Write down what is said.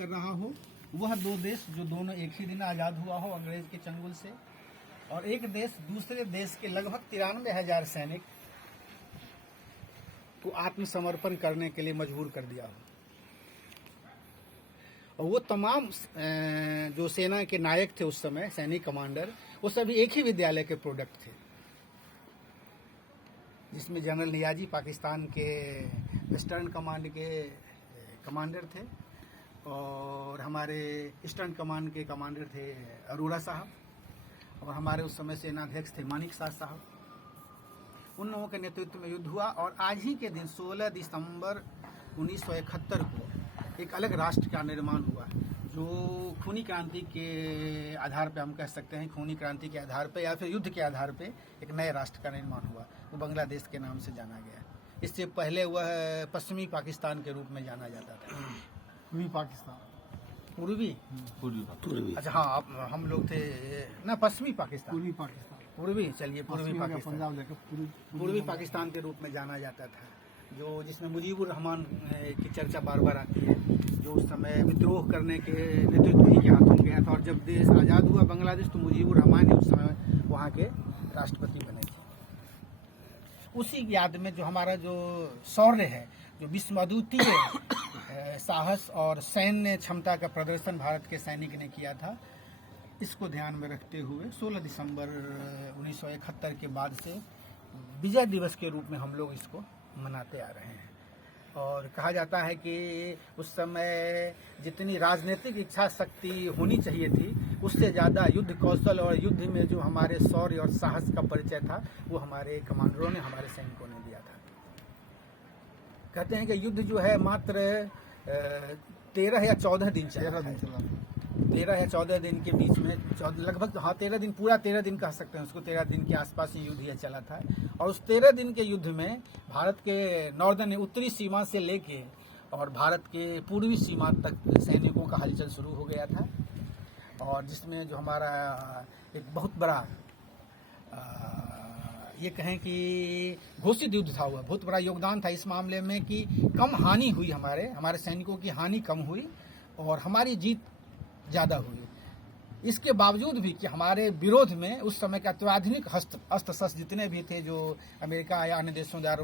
कर रहा हो, वह दो देश जो दोनों एक ही दिन आज़ाद हुआ हो अंग्रेज के चंगुल से, और एक देश दूसरे देश के लगभग 93,000 सैनिक को आत्मसमर्पण करने के लिए मजबूर कर दिया हो। और वो तमाम जो सेना के नायक थे उस समय, सैनिक कमांडर, वो सभी एक ही विद्यालय के प्रोडक्ट थे, जिसमें जनरल नियाजी पाकिस्तान के वेस्टर्न कमांड के कमांडर थे, और हमारे ईस्टर्न कमांड के कमांडर थे अरोड़ा साहब, और हमारे उस समय सेनाध्यक्ष थे मानिक शाह साहब। उन लोगों के नेतृत्व में युद्ध हुआ, और आज ही के दिन 16 दिसंबर 1971 को एक अलग राष्ट्र का निर्माण हुआ, जो खूनी क्रांति के आधार पे हम कह सकते हैं, खूनी क्रांति के आधार पे या फिर युद्ध के आधार पे एक नए राष्ट्र का निर्माण हुआ, वो बांग्लादेश के नाम से जाना गया। इससे पहले वह पश्चिमी पाकिस्तान के रूप में जाना जाता था। पूर्वी पाकिस्तान, पूर्वी अच्छा, हाँ, हम लोग थे ना पश्चिमी पाकिस्तान, पूर्वी, चलिए पूर्वी पाकिस्तान, पंजाब लेकर पूर्वी पाकिस्तान के रूप में जाना जाता था, जो जिसमें मुजीबुर रहमान की चर्चा बार बार आती है, जो उस समय विद्रोह करने के नेतृत्व ही के हाथों गया था, और जब देश आज़ाद हुआ बांग्लादेश, तो मुजीबुर रहमान ही उस समय वहाँ के राष्ट्रपति बने थे। उसी याद में जो हमारा जो शौर्य है, जो विश्व अद्वितीय साहस और सैन्य क्षमता का प्रदर्शन भारत के सैनिक ने किया था, इसको ध्यान में रखते हुए 16 दिसंबर 1971 के बाद से विजय दिवस के रूप में हम लोग इसको मनाते आ रहे हैं। और कहा जाता है कि उस समय जितनी राजनीतिक इच्छा शक्ति होनी चाहिए थी, उससे ज़्यादा युद्ध कौशल और युद्ध में जो हमारे शौर्य और साहस का परिचय था, वो हमारे कमांडरों ने, हमारे सैनिकों ने दिया था। कहते हैं कि युद्ध जो है मात्र 13 या 14 दिन चला, 13 या 14 दिन के बीच में, लगभग, हाँ, 13 दिन, पूरा 13 दिन कह सकते हैं उसको, 13 दिन के आसपास ही युद्ध यह चला था। और उस 13 दिन के युद्ध में भारत के नॉर्दर्न, उत्तरी सीमा से लेके और भारत के पूर्वी सीमा तक सैनिकों का हलचल शुरू हो गया था, और जिसमें जो हमारा एक बहुत बड़ा ये कहें कि घोषित युद्ध था, हुआ बहुत बड़ा योगदान था इस मामले में कि कम हानि हुई, हमारे सैनिकों की हानि कम हुई और हमारी जीत ज़्यादा हुई। इसके बावजूद भी कि हमारे विरोध में उस समय के अत्याधुनिक अस्त्र शस्त्र जितने भी थे, जो अमेरिका या अन्य देशों द्वारा